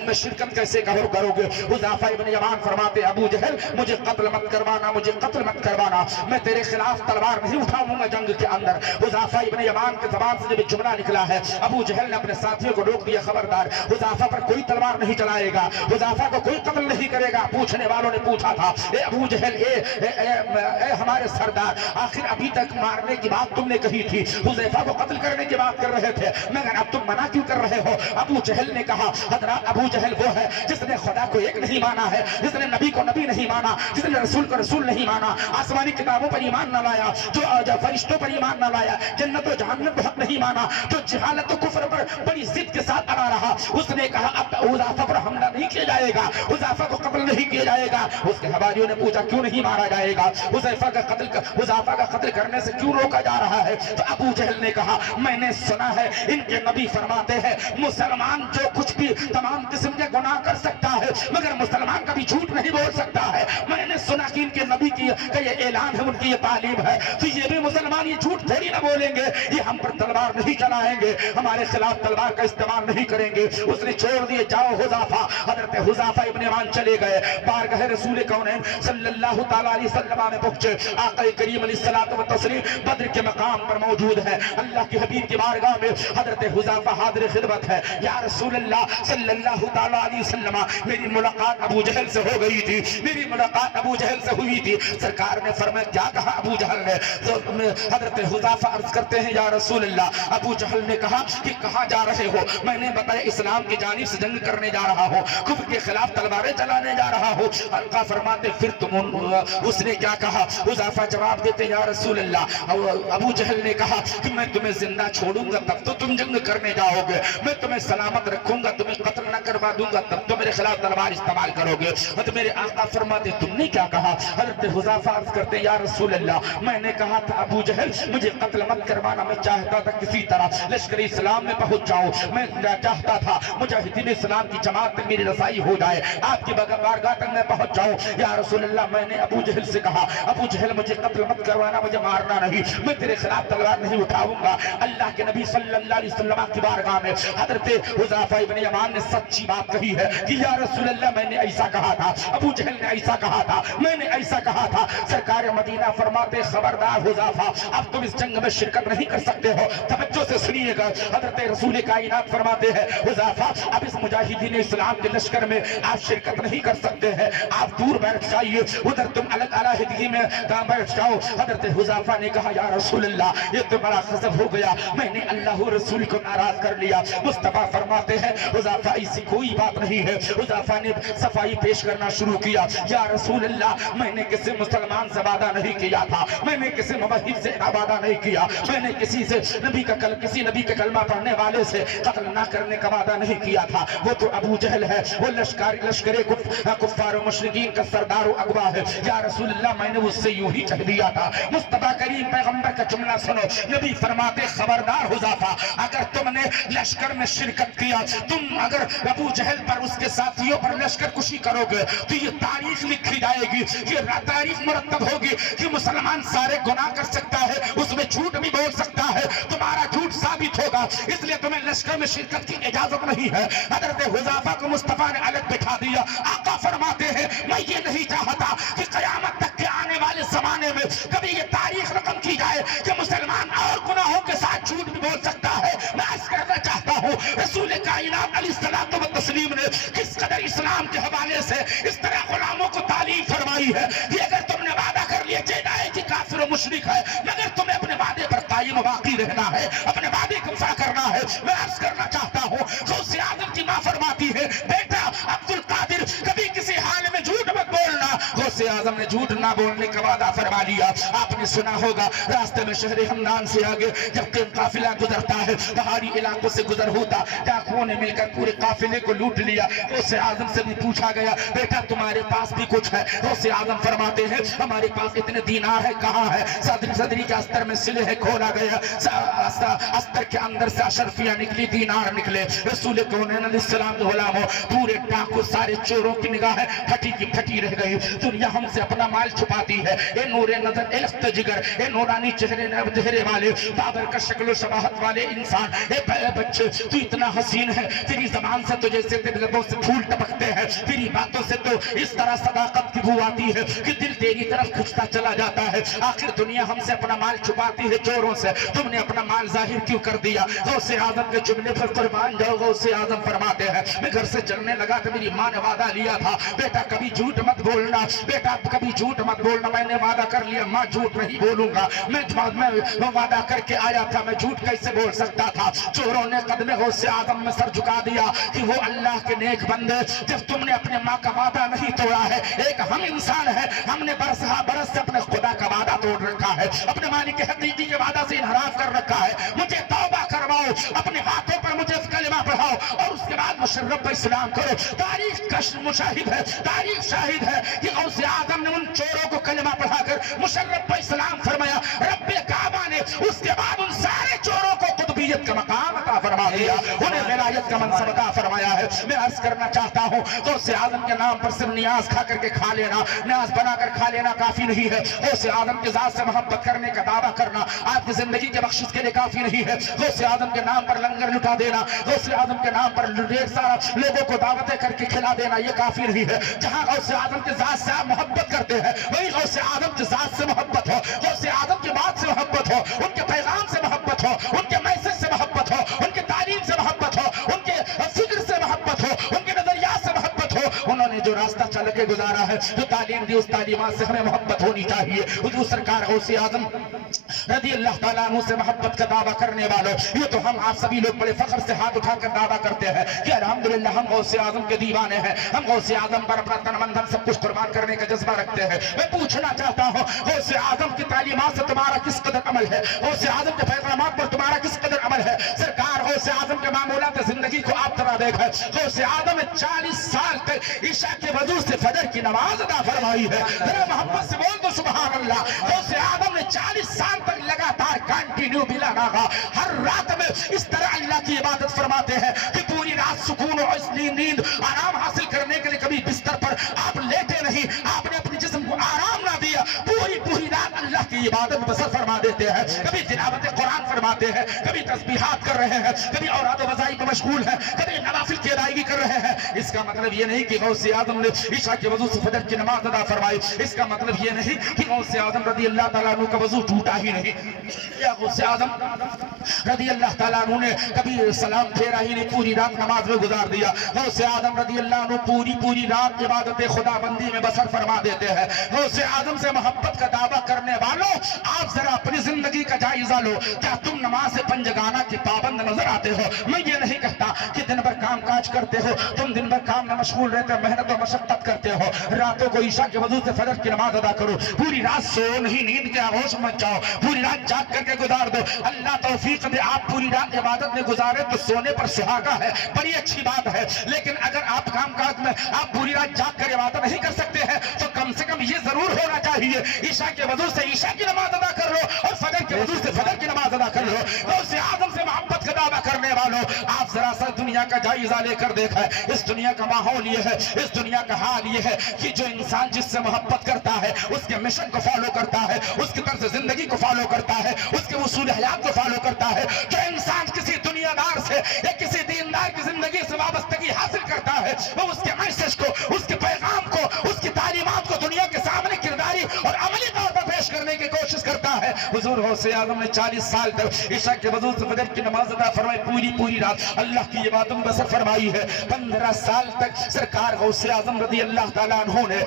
میں شرکت کیسے کرو گے؟ حذیفہ ابن یمان فرماتے ابو جہل مجھے قتل مت کروانا، مجھے قتل مت کروانا، میں تیرے خلاف تلوار نہیں اٹھاؤں گا جنگ کے اندر. حذیفہ ابن یمان کے زبان سے جب جملہ نکلا ہے ابو جہل نے اپنے ساتھیوں کو روک دیا، خبردار حذیفہ پر کوئی تلوار نہیں چلائے گا، حذیفہ کو کوئی قتل نہیں کرے گا. پوچھنے والوں نے پوچھا تھا اے ابو جہل، اے ہمارے سردار، آخر ابھی تک مارنے کی بات تم نے کہی تھی، حذیفہ کو قتل کرنے کی بات کر رہے تھے، مگر اب تم منع کیوں کر رہے ہو؟ ابو جہل نے کہا حضرات ابو جہل وہ ہے جس نے خدا کو ایک نہیں مانا ہے، جس نے نبی کو نبی نہیں مانا، جس نے رسول کو رسول نہیں مانا، آسمانی کتابوں پر ایمان نہ لایا، جو فرشتوں پر ایمان نہ لایا، جنت و جہنم کو حق نہیں مانا، جو جہالت و کفر پر بڑی ضد کے ساتھ اڑا رہا. اس نے کہا اب حذیفہ پر حملہ نہیں کیا جائے گا، حذیفہ کو قتل نہیں کیا جائے گا. اس کے حواریوں نے پوچھا کیوں نہیں مارا جائے گا؟ حذیفہ کا قتل کرنے سے کیوں روکا جا رہا ہے؟ تو ابو جہل نے کہا میں نے سنا ہے ان کے نبی فرماتے ہیں مسلمان جو کچھ بھی تمام قسم کے گناہ کر سکتا ہے مگر مسلمان کبھی جھوٹ نہیں بول سکتا ہے. میں نے سنا کہ ان کے نبی کا یہ اعلان ہے، ان کی یہ تعلیم ہے، تو یہ بھی مسلمان یہ جھوٹ تھوڑی نہ بولیں گے، یہ ہم پر تلوار نہیں چلائیں گے، ہمارے خلاف تلوار کا استعمال نہیں کریں گے. اس نے چھوڑ دیے جاؤ حذیفہ. حضرت حذیفہ ابن یمان چلے گئے، بارگاہ رسول کونین صلی اللہ تعالیٰ علیہ وسلم میں پہنچے. آقا کریم علیہ الصلوۃ والتسلیم بدر کے مقام پر موجود ہے. اللہ کے حبیب کی بارگاہ میں حضرت حذیفہ حاضر خدمت ہے. یا رسول اللہ صلی اللہ تعالیٰ علیہ وسلم میری ملاقات ابو جہل سے ہو گئی تھی، میری ملاقات ابو جہل سے ہوئی تھی. سرکار نے فرمایا کیا کہا ابو جہل نے؟ تو حضرت حذیفہ عرض کرتے ہیں یا رسول اللہ ابو جہل نے کہا کہ کہاں جا رہے ہو؟ میں نے بتایا اسلام کی جانب سے جنگ کرنے جا رہا ہوں. کفر کے خلاف تلواریں چلانے جا رہا ہو۔ آقا فرماتے پھر تم اس نے کیا کہا؟ حذیفہ جواب دیتے یا رسول اللہ، ابو جہل نے کہا کہ میں تمہیں زندہ چھوڑوں گا تب تو تم جنگ کرنے جاؤ گے، میں تمہیں سلامت رکھوں گا تمہیں قتل نہ کروا دوں گا تب تو میرے خلاف تلوار استعمال کرو گے۔ تو میرے آقا فرماتے تم نے کیا کہا؟ حضرت حذیفہ عرض کرتے یا رسول اللہ میں نے کہا تھا ابو جہل مجھے قتل مت کروانا، میں چاہتا تھا کسی طرح لشکر اسلام میں پہنچ جاؤں، میں چاہتا تھا مجاہدین اسلام کی جماعت تک میری رسائی ہو جائے، آپ کی بارگاہ تک میں پہنچ جاؤں۔ یا رسول اللہ میں نے ابو جہل سے کہا ابو جہل مجھے قتل مت کروانا، مجھے مارنا نہیں، میں تیرے خلاف تلوار نہیں اٹھاؤں گا۔ اللہ کے نبی صلی اللہ علیہ وسلم کی بارگاہ میں حضرت حذیفہ ابن یمان نے سچی بات کہی ہے کہ یا رسول اللہ میں نے ایسا کہا تھا، ابو جہل نے ایسا کہا تھا، میں نے ایسا کہا تھا۔ سرکار مدینہ فرماتے خبردار حذیفہ اب تم اس جنگ میں شرکت نہیں کر سکتے ہو، توجہ سے سنیے گا۔ حضرت رسول کائنات فرماتے ہیں حذیفہ اب اس مجاہدین اسلام کے لشکر میں آپ شرکت نہیں کر سکتے ہیں، آپ دور بیٹھ جائیے، ادھر تم الگ علیحدگی میں بیٹھ جاؤ۔ حضرت حذیفہ نے کہا یا رسول اللہ یہ تو بڑا غضب ہو گیا، میں نے اللہ رسول کو ناراض کر لیا۔ مصطفیٰ فرماتے ہیں حذیفہ ایسی کوئی بات نہیں ہے۔ حذیفہ نے صفائی پیش کرنا شروع کیا، یا رسول اللہ میں نے کسی مسلمان سے وعدہ نہیں کیا تھا، میں نے کسی موحد سے وعدہ نہیں کیا، میں نے کسی نبی کا کلمہ پڑھنے والے سے قتل نہ کرنے کا وعدہ نہیں کیا تھا، وہ تو ابو جہل ہے، وہ لشکر کفار و مشرکین کا سردار و اغوا ہے۔ یا رسول اللہ میں نے اس سے یوں ہی کہہ دیا تھا۔ مصطفیٰ کریم پیغمبر کا جملہ سنو، نبی فرماتے خبردار حذیفہ اگر تم نے لشکر میں شرکت کیا، تم اگر ابو جہل پر اس کے ساتھیوں پر لشکر کشی کرو گے تو یہ تاریخ لکھی جائے گی، یہ تاریخ مرتب ہوگی کہ مسلمان سارے گناہ کر سکتا ہے، اس میں جھوٹ بھی بول سکتا ہے، تمہارا جھوٹ ثابت ہوگا، اس لیے تمہیں لشکر میں شرکت کی اجازت نہیں ہے۔ حضرت حذیفہ کو مصطفیٰ نے الگ بٹھا دیا۔ آقا فرماتے ہیں میں یہ نہیں چاہتا کہ قیامت تک کے آنے والے زمانے میں کبھی یہ تاریخ رقم کی جائے کہ مسلمان اور گناہوں کے ساتھ جھوٹ بھی بول سکتا ہے۔ میں عرض کرنا چاہتا ہوں رسول کائنات علیہ الصلوۃ والتسلیم نے کس قدر اسلام کے حوالے سے اس طرح غلاموں کو تعلیم فرمائی ہے کہ اگر تم نے وعدہ کر لیا جائے کہ کافر و مشرک ہے، مگر تمہیں اپنے وعدے پر قائم و باقی رہنا ہے، اپنے وعدے کو وفا کرنا ہے۔ میں عرض کرنا چاہتا ہوں غوث اعظم کی ماں فرماتی ہے بیٹا عبد القادر کبھی کسی حال میں جھوٹ مت بولنا۔ غوث اعظم نے جھوٹ نہ بولنے کا وعدہ فرما لیا۔ آپ نے سنا ہوگا راستے میں شہر ہمدان سے آگے جب قافلہ گزرتا ہے، پہاڑی علاقوں سے گزر ہوتا، ڈاکوؤں نے مل کر پورے قافلے کو لوٹ لیا۔ غوث اعظم سے بھی پوچھا گیا بیٹا تمہارے پاس بھی کچھ ہے؟ غوث اعظم فرماتے ہیں ہمارے پاس اتنے دینار ہے، کہاں ہے؟ صدری کے استر میں سلے ہے، کھولا گیا، استر کے اندر سے اشرفیاں نکلی، دینار نکلے۔ رسول کونین علیہ السلام کے غلاموں پورے ڈاکو سارے چوروں کی نگاہیں پھٹی کی پھٹی رہ گئی۔ دنیا ہم سے اپنا مال چھپاتی ہے، اے نور نظر، اے لخت جگر، اے نورانی چہرے والے، بابر کا شکل و شباہت والے انسان، اے بچے تو اتنا حسین ہے، تیری زبان سے تو جیسے تیرے لبوں سے پھول ٹپکتے ہیں، تیری باتوں سے تو اس طرح صداقت کی بو آتی ہے کہ دل تیری طرف کھنچتا چلا جاتا ہے۔ آخر دنیا ہم سے اپنا مال چھپاتی ہے چوروں سے، تم نے اپنا مال ظاہر کیوں کر دیا؟ غوث اعظم کے جملے پر قربان جاؤ۔ غوث اعظم فرماتے ہیں میں گھر سے چلنے لگا تو میری ماں نے وعدہ لیا تھا بیٹا کبھی جھوٹ مت بولنا، بیٹا کبھی جھوٹ مت بولنا۔ میں نے وعدہ کر لیا ماں جھوٹ نہیں بولوں گا، میں وعدہ کر کے آیا تھا، میں جھوٹ کیسے بول سکتا تھا؟ چوروں نے قدم غوث اعظم میں سر جھکا دیا کہ وہ اللہ کے نیک بندے جب تم نے اپنے ماں کا وعدہ نہیں توڑا ہے، ایک ہم انسان ہے، ہم نے برس سے اپنے خدا کا وعدہ توڑ رکھا ہے، اپنے مالک حقیقی کے وعدہ سے انحراف کر رکھا ہے، مجھے توبہ کرواؤ، اپنے ہاتھوں پر مجھے کلمہ پڑھاؤ اور اس کے بعد مشرف اسلام کرو۔ تاریخ کا مشاہد ہے، تاریخ شاہد ہے کہ غوث اعظم نے ان چوروں کو کلمہ پڑھا کر مشرف اسلام فرمایا، رب کعبہ نے اس کے بعد ان سارے چوروں کو قطبیت کا مقام عطا فرما دیا، انہیں ولایت کا منصب عطا فرمایا ہے۔ میں عرض کرنا چاہتا ہوں غوث اعظم کے نام پر صرف نیاز کھا کر کے کھا لینا، نیاز بنا کر کھا لینا کافی نہیں ہے، غوث اعظم کے ذات سے محبت کرنے کا دعویٰ کرنا آپ کی زندگی کے بخشش کے لیے کافی نہیں ہے۔ غوث اعظم کے نام پر لنگر لٹا دینا، غوث اعظم کے نام پر ڈھیر سارا لوگوں کو دعوتیں کر کے کھلا دینا یہ کافی نہیں ہے۔ جہاں غوث اعظم کے ذات سے آپ محبت کرتے ہیں وہی غوث اعظم کے ذات سے محبت ہو، غوث اعظم کی بات سے محبت ہو، ان کے پیغام سے محبت ہو، ان کے میسج سے محبت ہو، ان کے تعلیم سے محبت ہو، ان کے فکر سے محبت ہو، ان کے نظریات سے محبت ہو۔ انہوں نے جو راستہ چل کے گزارا ہے، جو تعلیم دی، اس تعلیمات سے ہمیں محبت ہونی چاہیے۔ حضور سرکار غوث اعظم رضی اللہ تعالیٰ عنہ سے محبت کا دعویٰ کرنے والوں، یہ تو ہم آپ سبھی لوگ بڑے فخر سے ہاتھ اٹھا کر دعویٰ کرتے ہیں کہ الحمدللہ ہم غوث اعظم کے دیوانے ہیں، ہم غوث اعظم پر اپنا تن من دھن سب کچھ قربان کرنے کا جذبہ رکھتے ہیں۔ میں پوچھنا چاہتا ہوں غوث اعظم کی تعلیمات سے تمہارا کس قدر عمل ہے؟ غوث اعظم کے پیغامات پر تمہارا کس قدر عمل ہے؟ سرکار غوث اعظم کے معمولات زندگی کو آپ طرح دیکھیں۔ غوث اعظم 40 سال تک عشاء کے وضو سے فجر کی نماز ادا فرمائی ہے۔ ذرا محبت سے بول دو سبحان اللہ۔ غوث اعظم نے 40 سال تک لگاتار کنٹینیو بلا ناغا ہر رات میں اس طرح اللہ کی عبادت فرماتے ہیں کہ پوری رات سکون اور نیند آرام حاصل کرنے کے لیے کبھی بستر پر آپ لیٹے نہیں، آپ نے اپنے جسم کو آرام نہ دیا، پوری رات اللہ کی عبادت بسر فرما دیتے ہیں، کبھی تلاوت قرآن فرماتے ہیں، کبھی تسبیحات کر رہے ہیں، کبھی اوراد و وظائف میں مشغول ہیں، کبھی نوافل کی ادائیگی کر رہے ہیں۔ اس کا مطلب یہ نہیں کہ غوث اعظم نے عشاء کے وضو سے فجر کی نماز ادا فرمائی، اس کا مطلب یہ نہیں کہ غوث اعظم رضی اللہ تعالیٰ عنہ کا وضو ٹوٹا ہی نہیں، یا غوث اعظم رضی اللہ تعالیٰ عنہ نے کبھی سلام پھیرا ہی نہیں، پوری رات نماز میں گزار دیا۔ غوث اعظم رضی اللہ عنہ پوری رات عبادت خدا بندی میں بسر فرما دیتے ہیں۔ غوث اعظم سے محبت کا دعویٰ کرنے والوں، آپ ذرا اپنی زندگی کا جائزہ لو، کیا تم نماز پنجگانہ کے پابند نظر آتے ہو؟ میں یہ نہیں کہتا کہ دن بھر کام کاج کرتے ہو، تم دن بھر کام میں مشغول رہتے ہو، محنت و مشقت کرتے ہو، راتوں کو عشاء کے وضو سے فجر کی نماز ادا کرو، پوری رات سو نہیں، نیند کے آغوش مت جاؤ، پوری رات جاگ کر کے گزار دو۔ اللہ توفیق دے آپ پوری رات عبادت میں گزارے تو سونے پر سہاگا ہے، بڑی اچھی بات ہے، لیکن اگر آپ کام کاج میں آپ پوری رات جاگ کر عبادت نہیں کر سکتے ہیں تو کم سے کم یہ ضرور ہونا چاہیے عشاء کے وضو سے عشاء کی نماز ادا کر لو اور فجر کے وضو سے فجر کی نماز ادا کر لو۔ غوث اعظم سے محبت کا دعویٰ کرنے والوں، آپ ذرا سا دنیا کا جائزہ لے کر دیکھیں، اس دنیا کا ماحول یہ ہے، اس دنیا کا حال یہ ہے کہ جو انسان جس سے محبت کرتا ہے اس کے مشن کو فالو کرتا ہے، اس کی طرز زندگی کو فالو کرتا ہے، اس کے اصول حیات کو فالو کرتا ہے۔ جو انسان کسی دنیا دار سے یا کسی دیندار کی زندگی سے وابستگی حاصل کرتا ہے، وہ اس کے میسج کو، اس کے پیغام کو، اس کی تعلیمات کو دنیا کے سامنے کرداری اور عملی طور پر پیش کرنے کی کوشش کرتا ہے۔ حضور غوث اعظم نے 40 سال تک عشاء کے وضو سے فجر کی نماز ادا فرمائی، پوری رات اللہ کی عبادت میں بسر فرمائی ہے۔ 15 سال تک سرکار غوث اعظم رضی اللہ تعالیٰ عنہ نے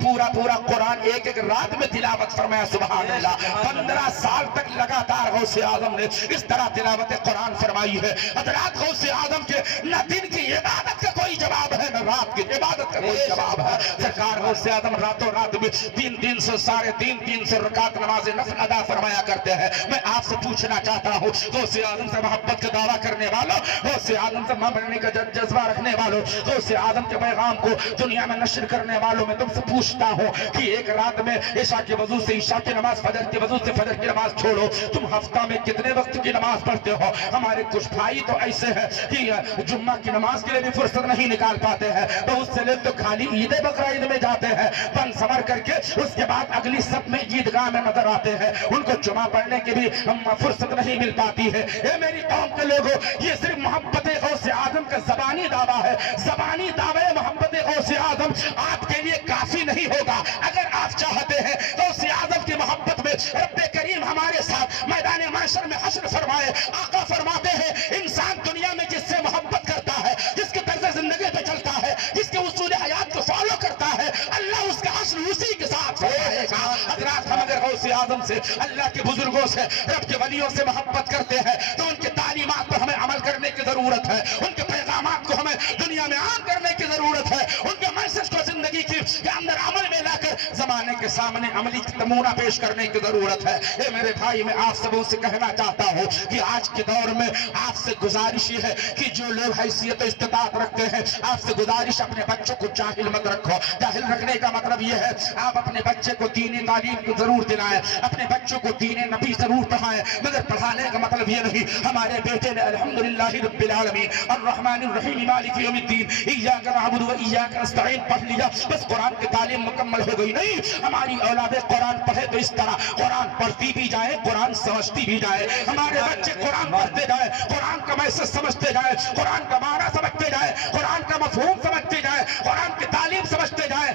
پورا قرآن ایک رات میں تلاوت فرمایا، سبحان اللہ۔ 15 سال تک لگاتار غوث اعظم نے اس طرح تلاوت قرآن فرمائی ہے۔ حضرات غوث اعظم کے نہ دن کی عبادت کا کوئی جواب ہے، نہ رات کی عبادت کا کوئی جواب ہے۔ سرکار غوث اعظم راتوں رات میں 300 رکعت نماز نفل ادا فرمایا کرتے ہیں۔ میں آپ سے پوچھنا چاہتا ہوں غوث اعظم سے محبت کا دعویٰ کرنے والوں، غوث اعظم سے ماں بننے کا جذبہ رکھنے والوں، غوث اعظم کے پیغام کو دنیا میں نشر کرنے والوں، میں تم سے پوچھتا ہوں کہ ایک رات میں عشاء کے وضو سے عشاء کی نماز، فجر کے وضو سے فجر کی نماز چھوڑو، تم ہفتہ میں کتنے وقت کی نماز پڑھتے ہو؟ ہمارے کچھ بھائی تو ایسے ہیں کہ جمعہ کی نماز کے لیے بھی فرصت نہیں نکال پاتے ہیں، تو اس سے لے تو خالی عید بقرعید میں جاتے ہیں، بن سمر کر کے اس کے بعد اگلی سب میں عیدگاہ میں نظر آتے ہیں، ان کو جمعہ پڑھنے کی بھی فرصت نہیں مل پاتی ہے۔ اے میری قوم کے لوگوں، یہ صرف محبت غوث اعظم کا زبانی دعویٰ ہے، زبانی دعوے محبت غوث اعظم آپ کے لیے کافی نہیں ہوگا۔ اگر آپ چاہتے ہیں غوث اعظم کی محبت میں رب کریم ہمارے ساتھ میدان محشر میں حشر فرمائے، آقا فرماتے ہیں انسان دنیا میں جس سے محبت کرتا ہے، جس کے طرز زندگی پہ چلتا ہے، جس کے اصول حیات کو فالو کرتا ہے، اللہ اس کا حشر اسی کے ساتھ فرمائے گا۔ حضرات ہم اگر غوث اعظم سے، اللہ کے بزرگوں سے، رب کے ولیوں سے محبت کرتے ہیں تو ان کے تعلیمات پر ہمیں عمل کرنے کی ضرورت ہے، ان کے پیغامات کو ہمیں دنیا میں عام کرنے کی ضرورت ہے، ان کے میسج کو زندگی کے اندر عمل میں لا کر زمانے کے سامنے عملی نمونہ پیش کرنے کی ضرورت ہے۔ اے میرے بھائی، میں آپ سبوں سے کہنا چاہتا ہوں کہ آج کے دور میں آپ سے گزارش یہ ہے کہ جو لوگ حیثیت و استطاعت رکھتے ہیں، آپ سے گزارش اپنے بچوں کو جاہل مت رکھو۔ جاہل رکھنے کا مطلب یہ ہے آپ اپنے بچے کو دینی تعلیم کو ضرور دلائیں، اپنے بچوں کو دین نبی ضرور پڑھائیں، مگر پڑھانے کا مطلب یہ نہیں ہمارے بیٹے نے الحمدللہ رب العالمین الرحمن الرحیم مالک یوم الدین ایاک نعبد و ایاک نستعین پڑھ لیا بس قرآن کی تعلیم مکمل ہو گئی، نہیں، ہماری اولاد قرآن پڑھے تو اس طرح قرآن پڑھتی بھی جائے، قرآن سمجھتی بھی جائے، ہمارے بچے قرآن پڑھتے جائے، قرآن کا میسج سمجھتے جائے، قرآن کا معنی سمجھتے جائے، قرآن کا مفہوم سمجھتے جائے، قرآن کی تعلیم سمجھتے جائے،